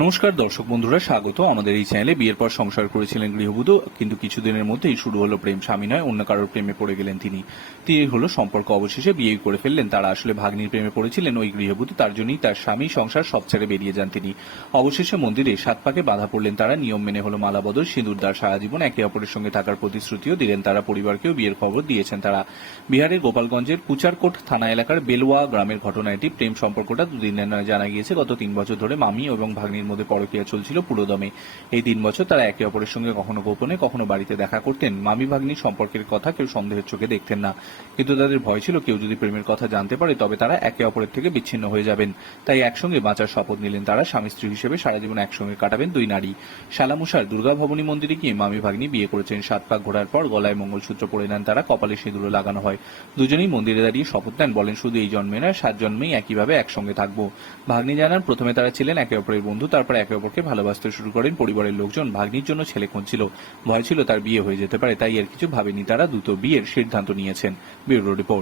নমস্কার, দর্শক বন্ধুরা, স্বাগত। আমাদের এই চ্যানেলে বিয়ের পর সংসার করেছিলেন গৃহবধূ, কিন্তু কিছুদিনের মধ্যেই শুরু হলো প্রেম স্বামী নয়, অন্য কারোর প্রেমে পড়ে গেলেন তিনি। তিনি হলো সম্পর্ক অবশেষে বিয়ে করে ফেললেন, তারা আসলে ভাগ্নির প্রেমে পড়েছিলেন ওই গৃহবধূ, তার জন্যই তার স্বামী সংসার সব ছেড়ে বেরিয়ে যান তিনি। অবশেষে মন্দিরে সাত পাকে বাধা পড়লেন তারা, নিয়ম মেনে হলো মালাবদল সিঁদুরদার সারা জীবন একে অপরের সঙ্গে থাকার প্রতিশ্রুতিও দিলেন তারা, পরিবারকেও বিয়ের খবর দিয়েছেন তারা। বিহারের গোপালগঞ্জের কুচারকোট থানা এলাকার বেলুয়া গ্রামের ঘটনা এটি প্রেম সম্পর্কটা দুদিনের নয় জানা গিয়েছে, গত তিন বছর ধরে মামি এবং ভাগ্নির মধ্যে পরকীয়া চলছিল পুরোদমে এই তিন বছর তারা একে অপরের সঙ্গে কখনো গোপনে, কখনো বাড়িতে দেখা করতেন। মামি ভাগ্নির সম্পর্কের কথা কেউ সন্দেহের চোখে দেখতেন না। কিন্তু তাদের ভয় ছিল, কেউ যদি প্রেমের কথা জানতে পারে, তবে তারা একে অপরের থেকে বিচ্ছিন্ন হয়ে যাবেন। তাই একসঙ্গে বাঁচার শপথ নিলেন তারা। স্বামী স্ত্রী হিসেবে সারা জীবন একসঙ্গে কাটাবেন দুই নারী। শালামুসার দুর্গা ভবনী মন্দিরে গিয়ে মামি ভাগ্নি বিয়ে করেছেন। সাত পাক ঘোরার পর গলায় মঙ্গলসূত্র পরে নেন তারা। কপালে সিঁদুরও লাগানো হয়। দুজনেই মন্দিরে দাঁড়িয়ে শপথ নেন। বলেন, শুধু এই জন্মে নয়, সাত জন্মেই একইভাবে একসঙ্গে থাকব। ভাগ্নি জানান, প্রথমে তারা ছিলেন একে অপরের বন্ধু তারপর একে অপরকে ভালোবাসতে শুরু করেন। পরিবারের লোকজন ভাগ্নির জন্য ছেলে খুঁজছিল। ভয় ছিল তার বিয়ে হয়ে যেতে পারে, তাই এর কিছু ভাবেনি। তারা দ্রুত বিয়ের সিদ্ধান্ত নিয়েছেন। Bureau report.